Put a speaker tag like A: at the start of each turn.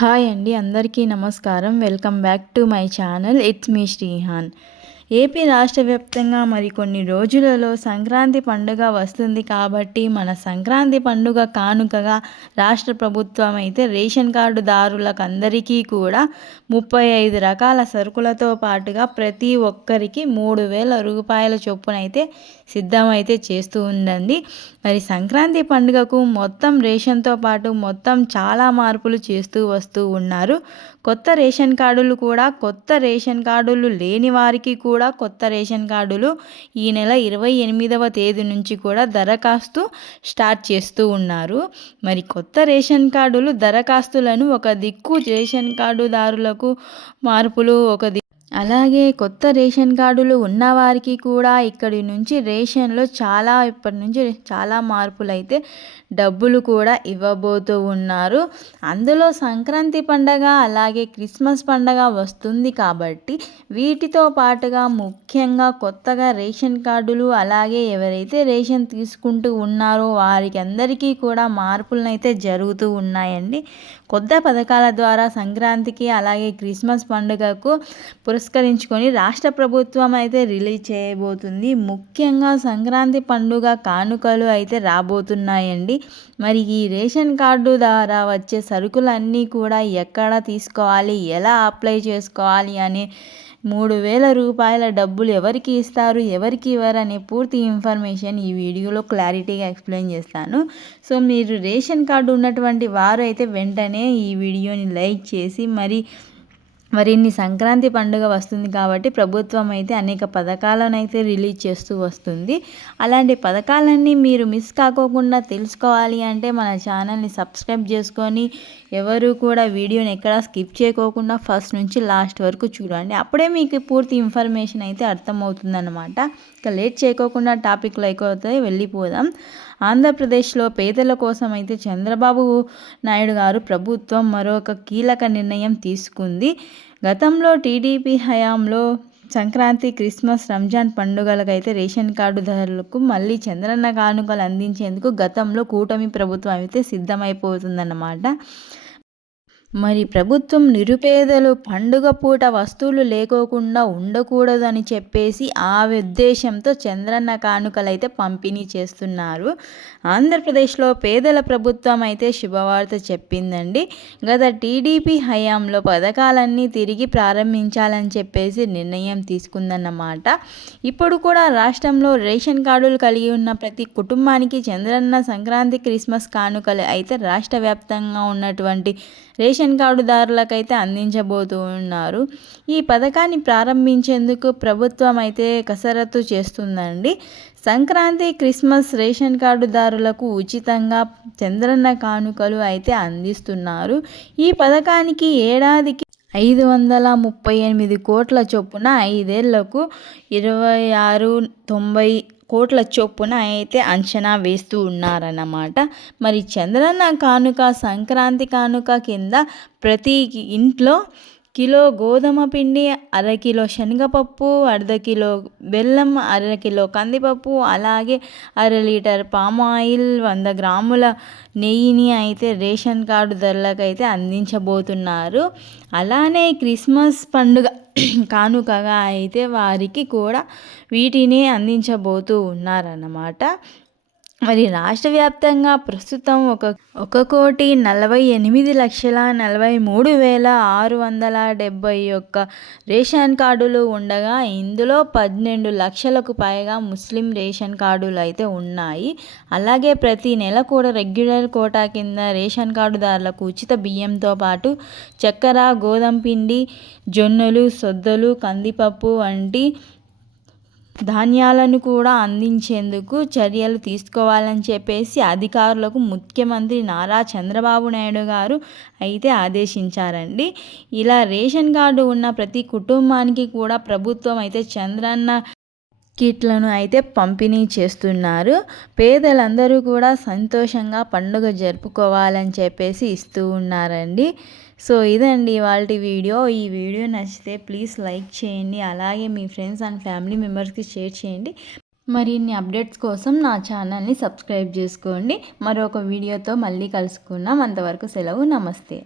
A: Hi అండి అందరికీ నమస్కారం. Welcome back to my channel. It's me Srihan. AP రాష్ట్ర వ్యాప్తంగా మరికొన్ని రోజులలో సంక్రాంతి పండుగ వస్తుంది కాబట్టి మన సంక్రాంతి పండుగ కానుకగా రాష్ట్ర ప్రభుత్వం అయితే రేషన్ కార్డుదారులకు అందరికీ కూడా ముప్పై ఐదు రకాల సరుకులతో పాటుగా ప్రతి ఒక్కరికి మూడు వేల రూపాయల చొప్పున అయితే సిద్ధమైతే చేస్తూ ఉండండి మరి సంక్రాంతి పండుగకు మొత్తం రేషన్తో పాటు మొత్తం చాలా మార్పులు చేస్తూ వస్తూ ఉన్నారు. కొత్త రేషన్ కార్డులు కూడా కొత్త రేషన్ కార్డులు లేని వారికి కూడా కొత్త రేషన్ కార్డులు ఈ నెల ఇరవై ఎనిమిదవ తేదీ నుంచి కూడా దరఖాస్తు స్టార్ట్ చేస్తూ ఉన్నారు. మరి కొత్త రేషన్ కార్డులు దరఖాస్తులను ఒక దిక్కు రేషన్ కార్డుదారులకు మార్పులు ఒక అలాగే కొత్త రేషన్ కార్డులు ఉన్నవారికి కూడా ఇక్కడి నుంచి రేషన్లో చాలా ఇప్పటి నుంచి చాలా మార్పులు అయితే డబ్బులు కూడా ఇవ్వబోతూ ఉన్నారు. అందులో సంక్రాంతి పండగ అలాగే క్రిస్మస్ పండగ వస్తుంది కాబట్టి వీటితో పాటుగా ముఖ్యంగా కొత్తగా రేషన్ కార్డులు అలాగే ఎవరైతే రేషన్ తీసుకుంటూ ఉన్నారో వారికి అందరికీ కూడా మార్పులను అయితే జరుగుతూ ఉన్నాయండి. కొత్త పథకాల ద్వారా సంక్రాంతికి అలాగే క్రిస్మస్ పండుగకు పురస్కరించుకొని రాష్ట్ర ప్రభుత్వం అయితే రిలీజ్ చేయబోతుంది. ముఖ్యంగా సంక్రాంతి పండుగ కానుకలు అయితే రాబోతున్నాయండి. మరి ఈ రేషన్ కార్డు ద్వారా వచ్చే సరుకులన్నీ కూడా ఎక్కడ తీసుకోవాలి? ఎలా అప్లై చేసుకోవాలి? అనే మూడు వేల రూపాయల డబ్బులు ఎవరికి ఇస్తారు? ఎవరికి ఇవ్వరనే పూర్తి ఇన్ఫర్మేషన్ ఈ వీడియోలో క్లారిటీగా ఎక్స్ప్లెయిన్ చేస్తాను. సో మీరు రేషన్ కార్డు ఉన్నటువంటి వారు అయితే వెంటనే ఈ వీడియోని లైక్ చేసి మరి మరిన్ని సంక్రాంతి పండుగ వస్తుంది కాబట్టి ప్రభుత్వం అయితే అనేక పథకాలను అయితే రిలీజ్ చేస్తూ వస్తుంది. అలాంటి పథకాలన్నీ మీరు మిస్ కాకోకుండా తెలుసుకోవాలి అంటే మన ఛానల్ని సబ్స్క్రైబ్ చేసుకొని ఎవరు కూడా వీడియోని ఎక్కడా స్కిప్ చేయకోకుండా ఫస్ట్ నుంచి లాస్ట్ వరకు చూడండి. అప్పుడే మీకు పూర్తి ఇన్ఫర్మేషన్ అయితే అర్థమవుతుందన్నమాట. ఇక లేట్ చేయకోకుండా టాపిక్లో అయిపోతే వెళ్ళిపోదాం. ఆంధ్రప్రదేశ్లో పేదల కోసం అయితే చంద్రబాబు నాయుడు గారు ప్రభుత్వం మరొక కీలక నిర్ణయం తీసుకుంది. గతంలో టీడీపీ హయాంలో సంక్రాంతి క్రిస్మస్ రంజాన్ పండుగలకైతే రేషన్ కార్డు ధరలకు మళ్ళీ చంద్రన్న కానుకలు అందించేందుకు గతంలో కూటమి ప్రభుత్వం అయితే సిద్ధమైపోతుందన్నమాట. మరి ప్రభుత్వం నిరుపేదలు పండుగ పూట వస్తువులు లేకోకుండా ఉండకూడదని చెప్పేసి ఆ ఉద్దేశంతో చంద్రన్న కానుకలైతే పంపిణీ చేస్తున్నారు. ఆంధ్రప్రదేశ్లో పేదల ప్రభుత్వం అయితే శుభవార్త చెప్పిందండి. గత టీడీపీ హయాంలో పథకాలన్నీ తిరిగి ప్రారంభించాలని చెప్పేసి నిర్ణయం తీసుకుందన్నమాట. ఇప్పుడు కూడా రాష్ట్రంలో రేషన్ కార్డులు కలిగి ఉన్న ప్రతి కుటుంబానికి చంద్రన్న సంక్రాంతి క్రిస్మస్ కానుకలు అయితే రాష్ట్ర వ్యాప్తంగా ఉన్నటువంటి రేషన్ రేషన్ కార్డుదారులకైతే అందించబోతూ ఉన్నారు. ఈ పథకాన్ని ప్రారంభించేందుకు ప్రభుత్వం అయితే కసరత్తు చేస్తుందండి. సంక్రాంతి క్రిస్మస్ రేషన్ కార్డుదారులకు ఉచితంగా చంద్రన్న కానుకలు అయితే అందిస్తున్నారు. ఈ పథకానికి ఏడాదికి ఐదు వందల ముప్పై ఎనిమిది కోట్ల చొప్పున ఐదేళ్ళకు ఇరవై ఆరు తొంభై కోట్ల చొప్పున అయితే అంచనా వేస్తూ ఉన్నారన్నమాట. మరి చంద్రన్న కానుక సంక్రాంతి కానుక కింద ప్రతి ఇంట్లో కిలో గోధుమ పిండి అరకిలో శనగపప్పు అర్ధ కిలో బెల్లం అర కిలో కందిపప్పు అలాగే అర లీటర్ పామ్ ఆయిల్ వంద గ్రాముల నెయ్యిని అయితే రేషన్ కార్డు ధరలకైతే అందించబోతున్నారు. అలానే క్రిస్మస్ పండుగ కానుకగా అయితే వారికి కూడా వీటిని అందించబోతూ ఉన్నారన్నమాట. మరి రాష్ట్ర వ్యాప్తంగా ప్రస్తుతం ఒక ఒక కోటి నలభై ఎనిమిది లక్షల నలభై మూడు వేల ఆరు వందల డెబ్బై ఒక్క రేషన్ కార్డులు ఉండగా ఇందులో పన్నెండు లక్షలకు పైగా ముస్లిం రేషన్ కార్డులు అయితే ఉన్నాయి. అలాగే ప్రతి నెల కూడా రెగ్యులర్ కోటా కింద రేషన్ కార్డుదారులకు ఉచిత బియ్యంతో పాటు చక్కెర గోధుమ పిండి జొన్నలు సొద్దలు కందిపప్పు వంటి ధాన్యాలను కూడా అందించేందుకు చర్యలు తీసుకోవాలని చెప్పేసి అధికారులకు ముఖ్యమంత్రి నారా చంద్రబాబు నాయుడు గారు అయితే ఆదేశించారండి. ఇలా రేషన్ కార్డు ఉన్న ప్రతి కుటుంబానికి కూడా ప్రభుత్వం అయితే చంద్రన్న కిట్లను అయితే పంపిణీ చేస్తున్నారు. పేదలందరూ కూడా సంతోషంగా పండుగ జరుపుకోవాలని చెప్పేసి ఇస్తూ ఉన్నారండి. సో ఇదండి వాళ్ళ వీడియో. ఈ వీడియో నచ్చితే ప్లీజ్ లైక్ చేయండి. అలాగే మీ ఫ్రెండ్స్ అండ్ ఫ్యామిలీ మెంబర్స్కి షేర్ చేయండి. మరిన్ని అప్డేట్స్ కోసం నా ఛానల్ని సబ్స్క్రైబ్ చేసుకోండి. మరొక వీడియోతో మళ్ళీ కలుసుకుందాం. అంతవరకు సెలవు. నమస్తే.